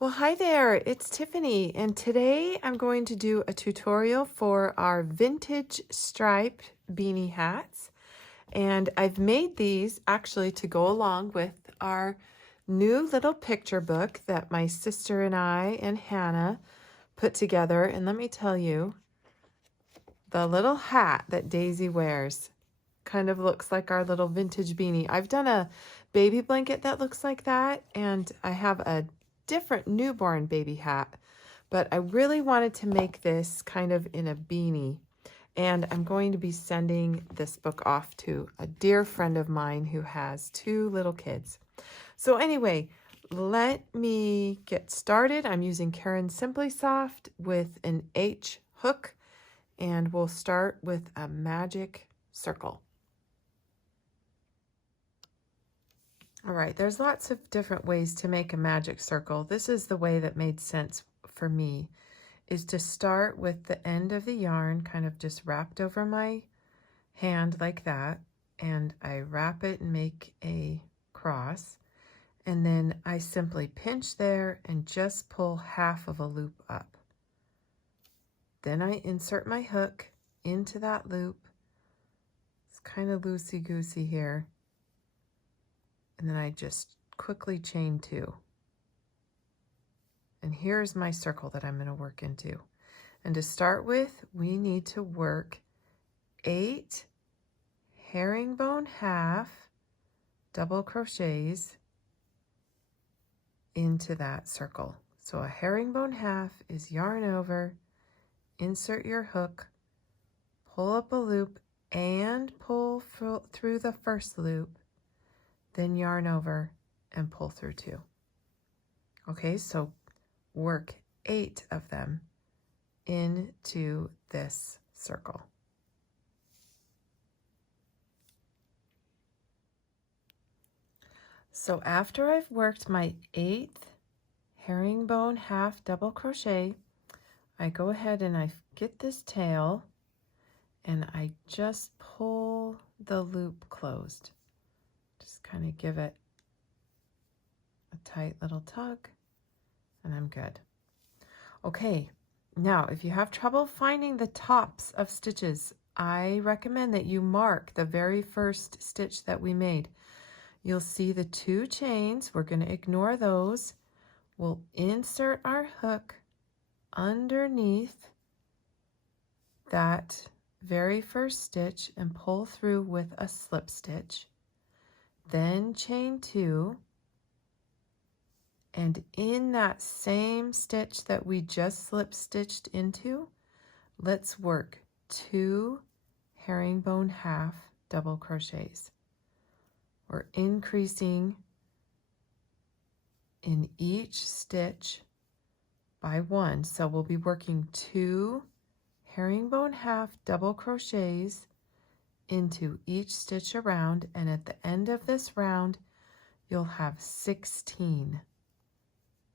Well, hi there, it's Tiffany, and today I'm going to do a tutorial for our vintage striped beanie hats. And I've made these actually to go along with our new little picture book that my sister and I and Hannah put together. And let me tell you, the little hat that Daisy wears kind of looks like our little vintage beanie. I've done a baby blanket that looks like that, and I have a different newborn baby hat, but I really wanted to make this kind of in a beanie. And I'm going to be sending this book off to a dear friend of mine who has 2 little kids. So anyway, let me get started. I'm using Caron Simply Soft with an H hook, and we'll start with a magic circle. All right, there's lots of different ways to make a magic circle. This is the way that made sense for me, is to start with the end of the yarn kind of just wrapped over my hand like that, and I wrap it and make a cross, and then I simply pinch there and just pull half of a loop up. Then I insert my hook into that loop. It's kind of loosey-goosey here. And then I just quickly chain 2. And here's my circle that I'm going to work into. And to start with, we need to work 8 herringbone half double crochets into that circle. So a herringbone half is yarn over, insert your hook, pull up a loop and pull through the first loop, then yarn over and pull through 2. Okay, so work 8 of them into this circle. So after I've worked my 8th herringbone half double crochet, I go ahead and I get this tail and I just pull the loop closed. Just kind of give it a tight little tug, and I'm good. Okay, now if you have trouble finding the tops of stitches, I recommend that you mark the very first stitch that we made. You'll see the 2 chains. We're going to ignore those. We'll insert our hook underneath that very first stitch and pull through with a slip stitch. Then chain 2, and in that same stitch that we just slip stitched into, let's work 2 herringbone half double crochets. We're increasing in each stitch by 1, so we'll be working 2 herringbone half double crochets into each stitch around, and at the end of this round you'll have 16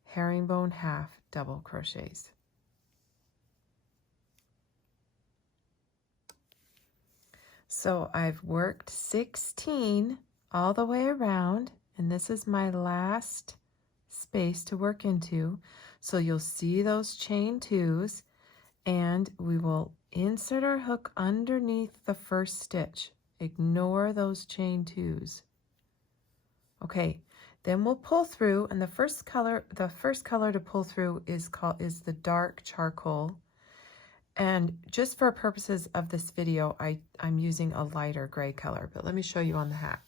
herringbone half double crochets. So I've worked 16 all the way around, and this is my last space to work into. So you'll see those chain 2s, and we will insert our hook underneath the first stitch. Ignore those chain 2s. Okay, then we'll pull through, and the first color to pull through is the dark charcoal. And just for purposes of this video, I'm using a lighter gray color, but let me show you on the hat.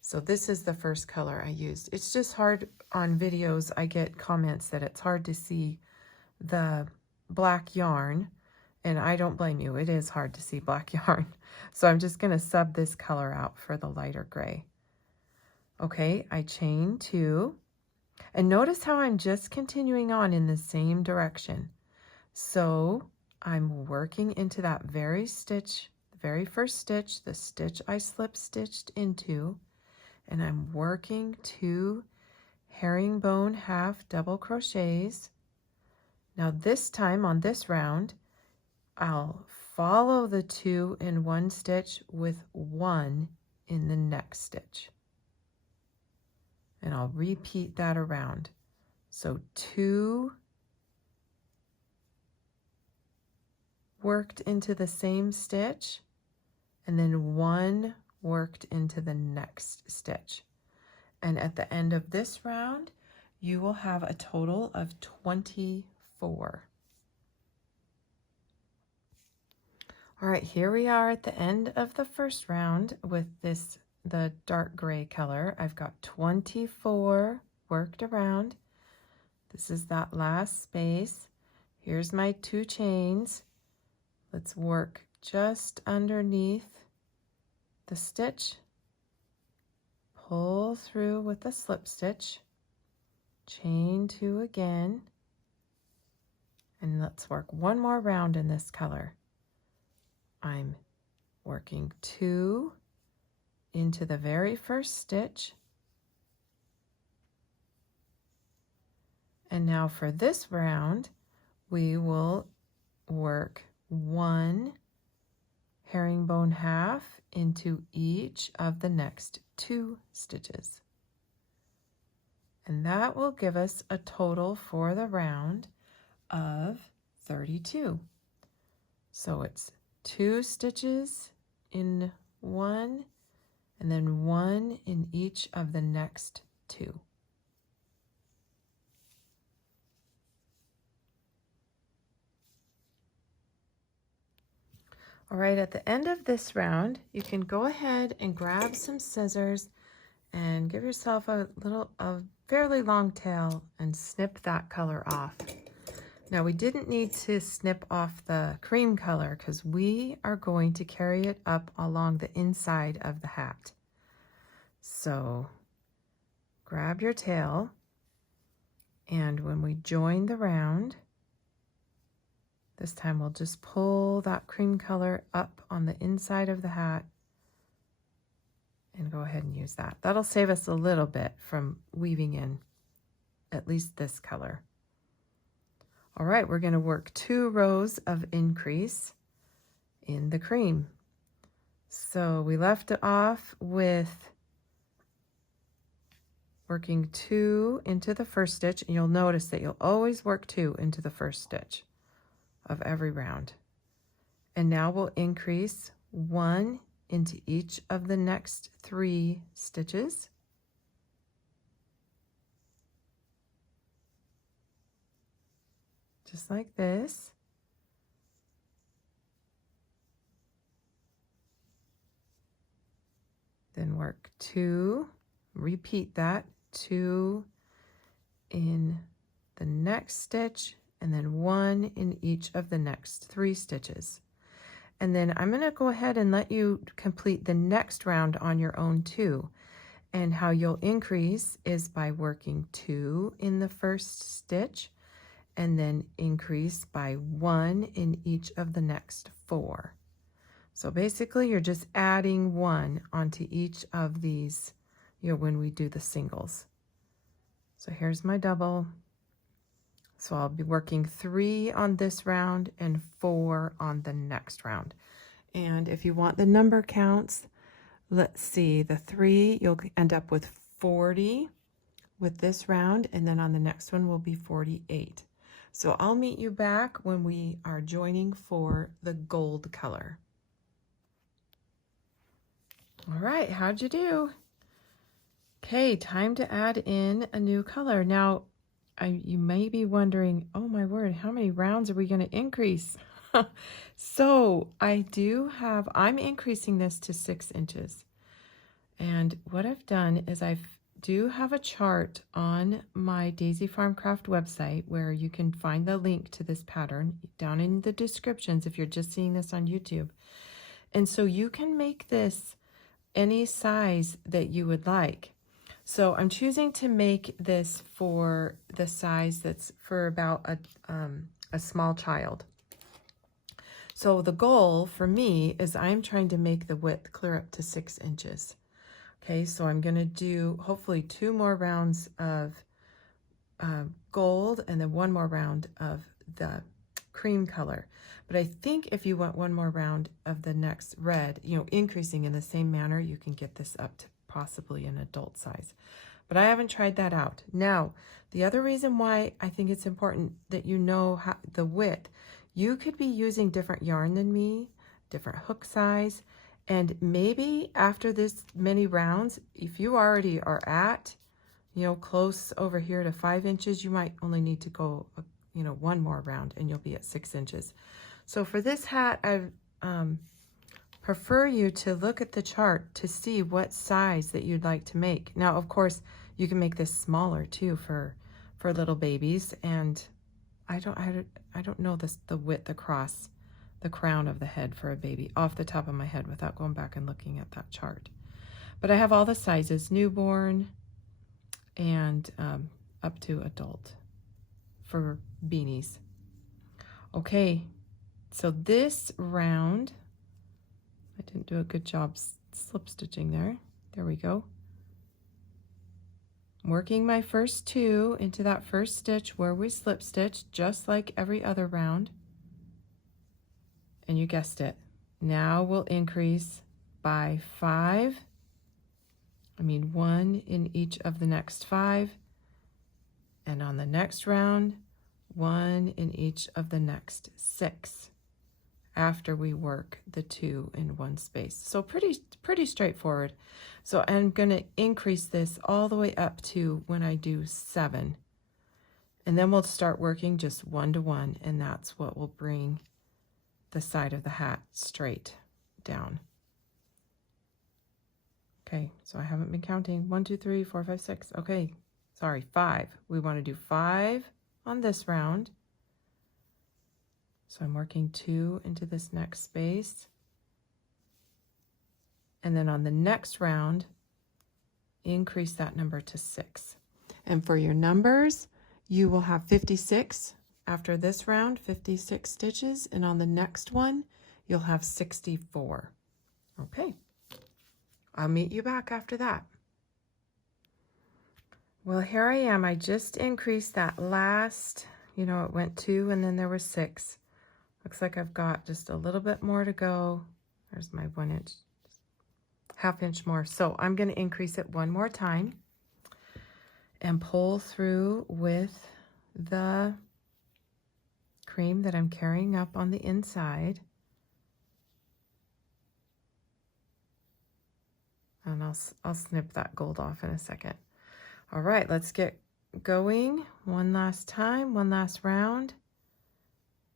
So this is the first color I used. It's just hard on videos. I get comments that it's hard to see the black yarn, and I don't blame you. It is hard to see black yarn. So I'm just going to sub this color out for the lighter gray. Okay, I chain 2, and notice how I'm just continuing on in the same direction. So I'm working into that very stitch, the very first stitch, the stitch I slip stitched into, and I'm working 2 herringbone half double crochets. Now this time on this round, I'll follow the 2 in one stitch with 1 in the next stitch. And I'll repeat that around. So 2 worked into the same stitch, and then 1 worked into the next stitch. And at the end of this round, you will have a total of 24. All right, here we are at the end of the first round with the dark gray color. I've got 24 worked around. This is that last space. Here's my 2 chains. Let's work just underneath the stitch. Pull through with a slip stitch. Chain 2 again. And let's work one more round in this color. I'm working 2 into the very first stitch. And now for this round, we will work 1 herringbone half into each of the next 2 stitches. And that will give us a total for the round of 32. So it's 2 stitches in one, and then 1 in each of the next 2. All right, at the end of this round, you can go ahead and grab some scissors and give yourself a fairly long tail and snip that color off. Now, we didn't need to snip off the cream color because we are going to carry it up along the inside of the hat. So grab your tail, and when we join the round, this time we'll just pull that cream color up on the inside of the hat and go ahead and use that. That'll save us a little bit from weaving in at least this color. All right, we're going to work 2 rows of increase in the cream. So we left it off with working 2 into the first stitch, and you'll notice that you'll always work 2 into the first stitch of every round. And now we'll increase 1 into each of the next 3 stitches. Just like this. Then work 2, repeat that, 2 in the next stitch, and then 1 in each of the next 3 stitches. And then I'm going to go ahead and let you complete the next round on your own too. And how you'll increase is by working 2 in the first stitch, and then increase by 1 in each of the next 4. So basically you're just adding 1 onto each of these, when we do the singles. So here's my double. So I'll be working 3 on this round and 4 on the next round. And if you want the number counts, let's see, the 3, you'll end up with 40 with this round, and then on the next one will be 48. So I'll meet you back when we are joining for the gold color. All right, how'd you do? Okay, time to add in a new color. Now, you may be wondering, oh my word, how many rounds are we going to increase? So I'm increasing this to 6 inches. And what I've done is I do have a chart on my Daisy Farm Craft website where you can find the link to this pattern down in the descriptions if you're just seeing this on YouTube. And so you can make this any size that you would like. So I'm choosing to make this for the size that's for about a small child. So the goal for me is I'm trying to make the width clear up to 6 inches. Okay, so I'm going to do hopefully 2 more rounds of gold and then 1 more round of the cream color. But I think if you want 1 more round of the next red, increasing in the same manner, you can get this up to possibly an adult size. but I haven't tried that out. Now, the other reason why I think it's important that you know how, the width, you could be using different yarn than me, different hook size, and maybe after this many rounds, if you already are at, you know, close over here to 5 inches, you might only need to go, you know, one more round and you'll be at 6 inches. So for this hat, I prefer you to look at the chart to see what size that you'd like to make. Now, of course, you can make this smaller too for little babies, and I don't know the width across the crown of the head for a baby off the top of my head without going back and looking at that chart. But I have all the sizes, newborn and up to adult for beanies. Okay, so this round, I didn't do a good job slip stitching there. There we go. Working my first 2 into that first stitch where we slip stitched, just like every other round. And you guessed it. Now we'll increase by 5. I mean 1 in each of the next 5. And on the next round, 1 in each of the next 6 after we work the 2 in one space. So pretty straightforward. So I'm going to increase this all the way up to when I do 7. And then we'll start working just 1 to 1, and that's what will bring the side of the hat straight down. Okay, so I haven't been counting. 1, 2, 3, 4, 5, 6. Okay, sorry, 5. We want to do 5 on this round. So I'm working 2 into this next space. And then on the next round, increase that number to 6. And for your numbers, you will have 56 after this round, 56 stitches. And on the next one, you'll have 64. Okay, I'll meet you back after that. Well, here I am. I just increased that last, you know, it went 2 and then there was 6. Looks like I've got just a little bit more to go. There's my 1 inch, ½ inch more. So I'm going to increase it one more time and pull through with the cream that I'm carrying up on the inside. And I'll snip that gold off in a second. All right, let's get going one last time, one last round.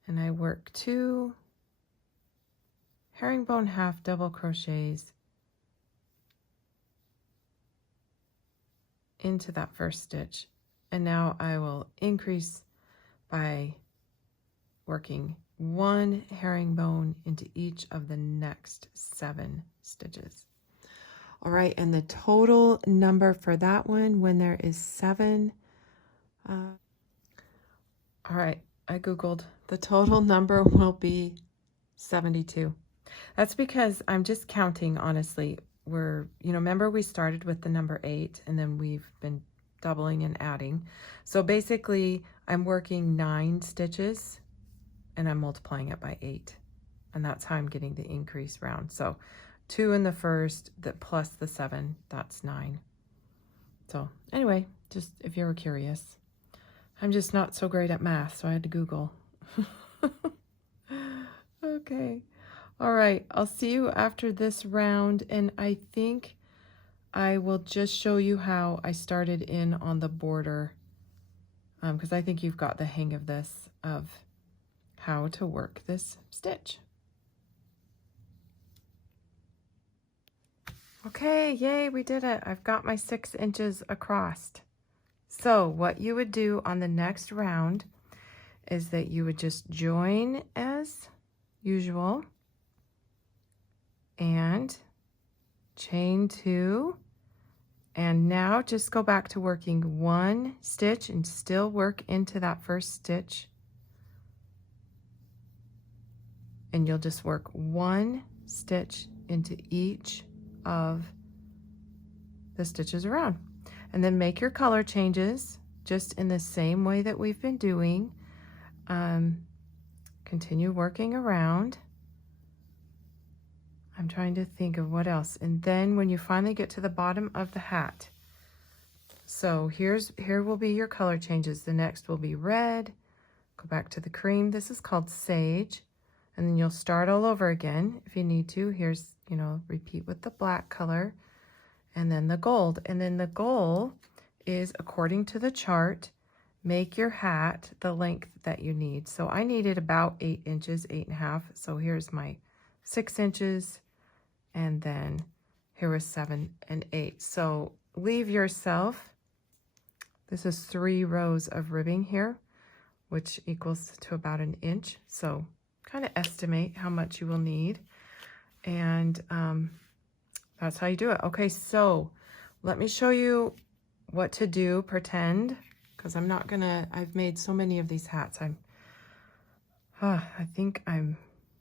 And I work 2 herringbone half double crochets into that first stitch. And now I will increase by working 1 herringbone into each of the next 7 stitches. All right, and the total number for that one when there is 7, all right, I Googled, the total number will be 72. That's because I'm just counting, honestly. We're, you know, remember we started with the number 8 and then we've been doubling and adding. So basically I'm working 9 stitches and I'm multiplying it by 8. And that's how I'm getting the increase round. So 2 in the first, plus the 7, that's 9. So anyway, just if you were curious. I'm just not so great at math, so I had to Google. Okay. All right. I'll see you after this round, and I think I will just show you how I started in on the border, because I think you've got the hang of this, of how to work this stitch. Okay, yay, we did it. I've got my 6 inches across. So what you would do on the next round is that you would just join as usual and chain 2, and now just go back to working 1 stitch and still work into that first stitch, and you'll just work 1 stitch into each of the stitches around. And then make your color changes just in the same way that we've been doing. Continue working around. I'm trying to think of what else. And then when you finally get to the bottom of the hat, So here will be your color changes. The next will be red. Go back to the cream. This is called sage. And then you'll start all over again if you need to. Here's, you know, repeat with the black color. And then the gold. And then the goal is, according to the chart, make your hat the length that you need. So I needed about 8 inches, 8.5. So here's my 6 inches. And then here was 7 and 8. So leave yourself, this is 3 rows of ribbing here, which equals to about 1 inch. So kind of estimate how much you will need. And that's how you do it. Okay, so let me show you what to do. Pretend, because I'm not gonna, I've made so many of these hats. I think I'm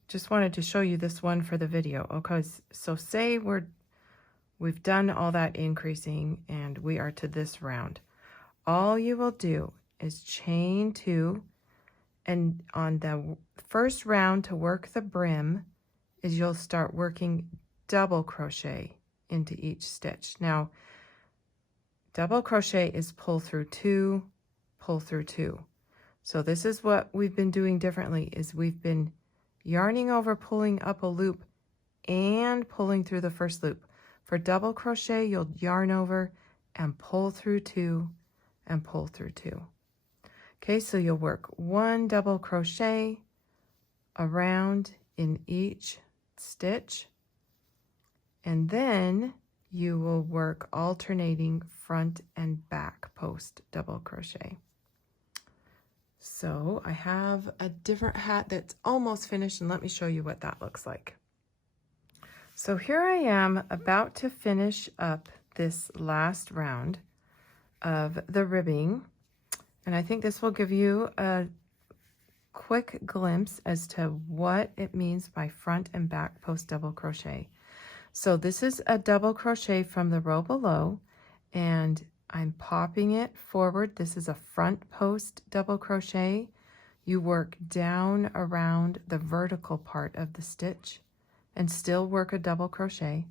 just wanted to show you this one for the video. Okay, so say we've done all that increasing and we are to this round. All you will do is chain 2, and on the first round to work the brim is you'll start working double crochet into each stitch. Now, double crochet is pull through 2, pull through 2. So this is what we've been doing differently, is we've been yarning over, pulling up a loop, and pulling through the first loop. For double crochet, you'll yarn over and pull through 2 and pull through 2. Okay, so you'll work 1 double crochet around in each stitch, and then you will work alternating front and back post double crochet. So I have a different hat that's almost finished, and let me show you what that looks like. So here I am about to finish up this last round of the ribbing, and I think this will give you a quick glimpse as to what it means by front and back post double crochet. So this is a double crochet from the row below, and I'm popping it forward. This is a front post double crochet. You work down around the vertical part of the stitch and still work a double crochet,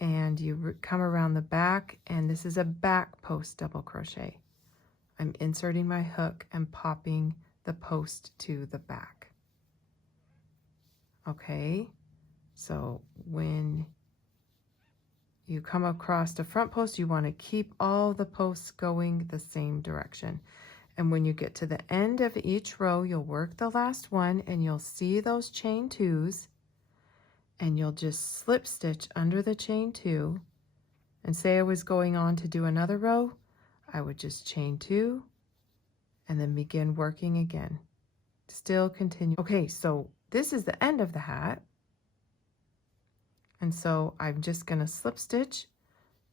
and you come around the back, and this is a back post double crochet. I'm inserting my hook and popping the post to the back. Okay, so when you come across the front post, you want to keep all the posts going the same direction. And when you get to the end of each row, you'll work the last one, and you'll see those chain 2s, and you'll just slip stitch under the chain 2. And say I was going on to do another row, I would just chain 2 and then begin working again. Still continue. Okay, so this is the end of the hat. And so I'm just going to slip stitch,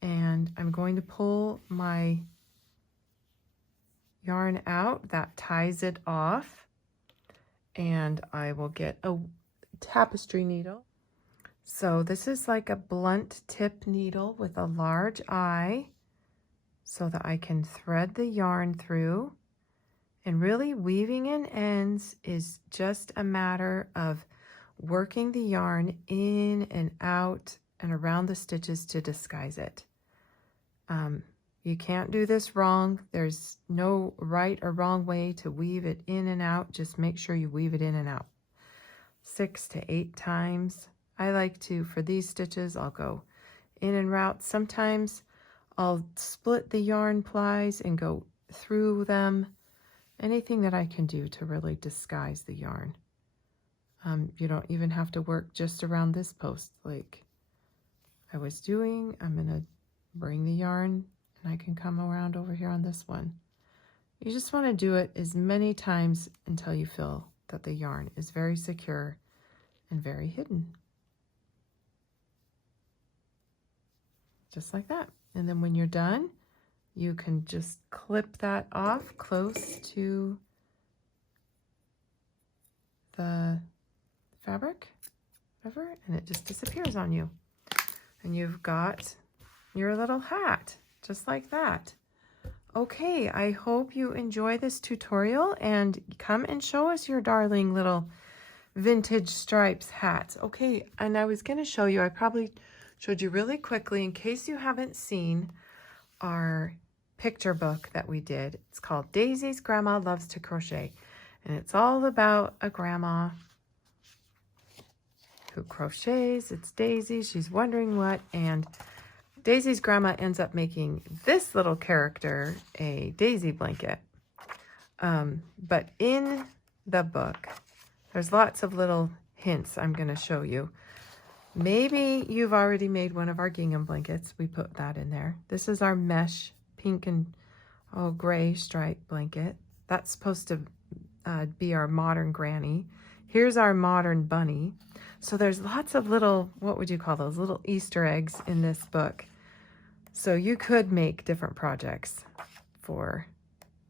and I'm going to pull my yarn out that ties it off, and I will get a tapestry needle. So this is like a blunt tip needle with a large eye so that I can thread the yarn through. And really, weaving in ends is just a matter of working the yarn in and out and around the stitches to disguise it. You can't do this wrong. There's no right or wrong way to weave it in and out. Just make sure you weave it in and out 6 to 8 times. I like to, for these stitches, I'll go in and out. Sometimes I'll split the yarn plies and go through them. Anything that I can do to really disguise the yarn. You don't even have to work just around this post like I was doing. I'm going to bring the yarn, and I can come around over here on this one. You just want to do it as many times until you feel that the yarn is very secure and very hidden. Just like that. And then when you're done, you can just clip that off close to the fabric, whatever, and it just disappears on you. And you've got your little hat, just like that. Okay, I hope you enjoy this tutorial, and come and show us your darling little vintage stripes hats. Okay, and I was going to show you, I probably showed you really quickly in case you haven't seen our picture book that we did. It's called Daisy's Grandma Loves to Crochet. And it's all about a grandma who crochets. It's Daisy. She's wondering what. And Daisy's grandma ends up making this little character a daisy blanket. But in the book, there's lots of little hints I'm going to show you. Maybe you've already made one of our gingham blankets. We put that in there. This is our mesh pink and gray striped blanket. That's supposed to be our modern granny. Here's our modern bunny. So there's lots of little, what would you call those, little Easter eggs in this book. So you could make different projects for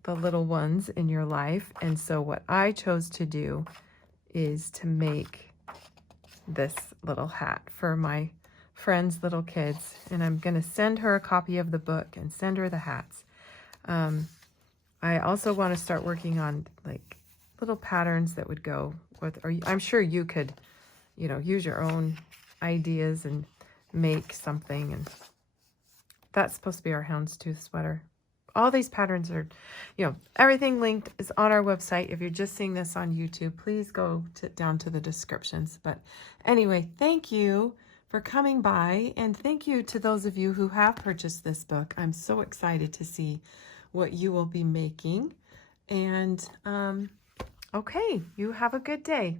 the little ones in your life. And so what I chose to do is to make this little hat for my friend's little kids. And I'm going to send her a copy of the book and send her the hats. I also want to start working on like little patterns that would go with, or I'm sure you could, you know, use your own ideas and make something. And that's supposed to be our houndstooth sweater. All these patterns are, you know, everything linked is on our website. If you're just seeing this on YouTube, please go down to the descriptions. But anyway, thank you for coming by. And thank you to those of you who have purchased this book. I'm so excited to see what you will be making. And okay, you have a good day.